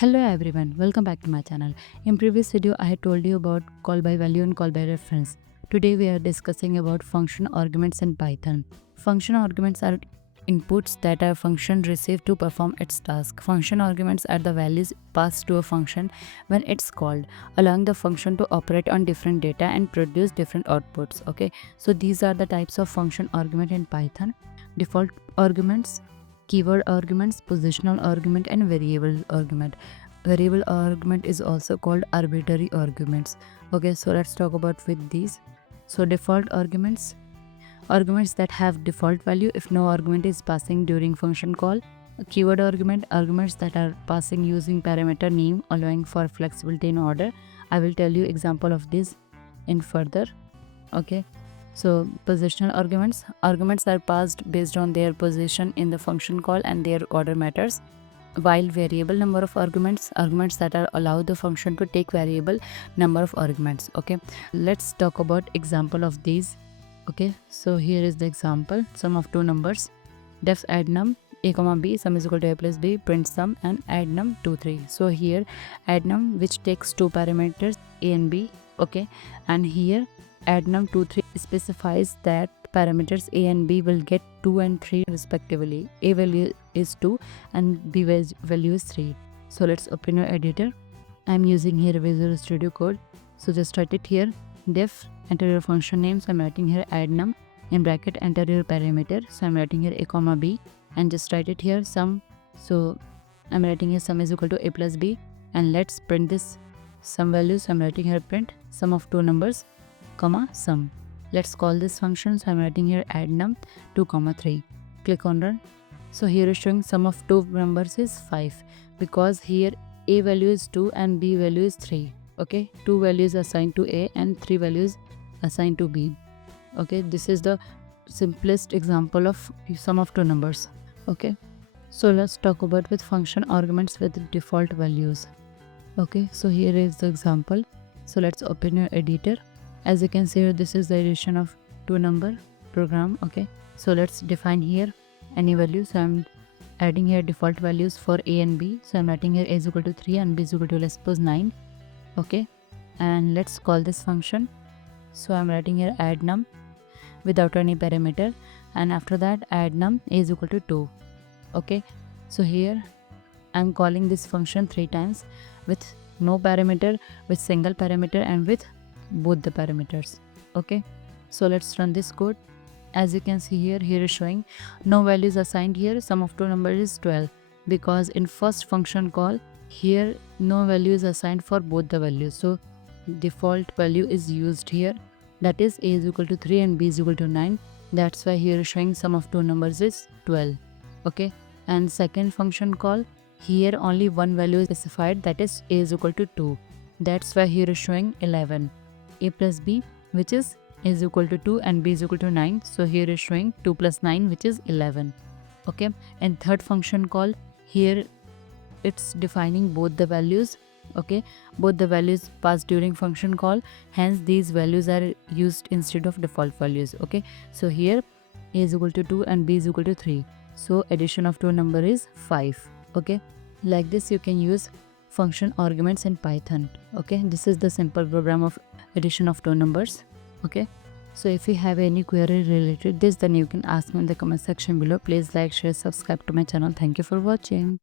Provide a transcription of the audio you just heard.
Hello everyone, welcome back to my channel. In previous video I had told you about call by value and call by reference. Today we are discussing about function arguments in Python. Function arguments are inputs that a function receives to perform its task. Function arguments are the values passed to a function when it's called, allowing the function to operate on different data and produce different outputs. Okay, so these are the types of function argument in Python: default arguments, keyword arguments, positional argument, and variable argument. Variable argument is also called arbitrary arguments. Okay, so let's talk about with these. So default arguments that have default value if no argument is passing during function call. A keyword arguments that are passing using parameter name, allowing for flexibility in order. I will tell you example of this in further. Okay, so positional arguments are passed based on their position in the function call and their order matters. While variable number of arguments that are allow the function to take variable number of arguments. Okay, let's talk about example of these. Okay, so here is the example: sum of two numbers, def add num a comma b, sum is equal to a plus b, print sum, and add num 2 3. So here add num, which takes two parameters a and b. Okay, and here add num 2 3 specifies that parameters a and b will get 2 and 3 respectively. A value is 2 and b value is 3. So let's open your editor. I'm using here Visual Studio Code. So just write it here: def, enter your function name. So I'm writing here add num, in bracket enter your parameter. So I'm writing here a comma b, and just write it here sum. So I'm writing here sum is equal to a plus b, and let's print this sum value. So I'm writing here print sum of two numbers comma sum. Let's call this function. So I'm writing here add num 2 comma 3. Click on run. So here is showing sum of two numbers is 5, because here a value is 2 and b value is 3. Okay, 2 values assigned to a and 3 values assigned to b. Okay, this is the simplest example of sum of two numbers. Okay, so let's talk about with function arguments with default values. Okay, so here is the example. So let's open your editor. As you can see here, this is the addition of two number program. Okay, so let's define here any value. So I'm adding here default values for a and b. So I'm writing here a is equal to 3 and b is equal to, let's suppose, 9. Okay, and let's call this function. So I'm writing here add num without any parameter, and after that add num a is equal to 2. Okay, so here I'm calling this function 3 times with no parameter, with single parameter, and with both the parameters. Okay, so let's run this code. As you can see here, is showing no values assigned here. Sum of two numbers is 12, because in first function call here no value is assigned for both the values. So default value is used here, that is a is equal to 3 and b is equal to 9. That's why here is showing sum of two numbers is 12. Okay, and second function call, here only one value is specified, that is a is equal to 2. That's why here is showing 11. A plus b, which is a is equal to 2 and b is equal to 9. So here is showing 2 plus 9, which is 11. Okay, and third function call, here it's defining both the values. Okay, both the values passed during function call, hence these values are used instead of default values. Okay, so here a is equal to 2 and b is equal to 3. So addition of two number is 5. Okay, like this you can use function arguments in Python. Okay, this is the simple program of addition of two numbers. Okay, so if you have any query related this, then you can ask me in the comment section below. Please like, share, subscribe to my channel. Thank you for watching.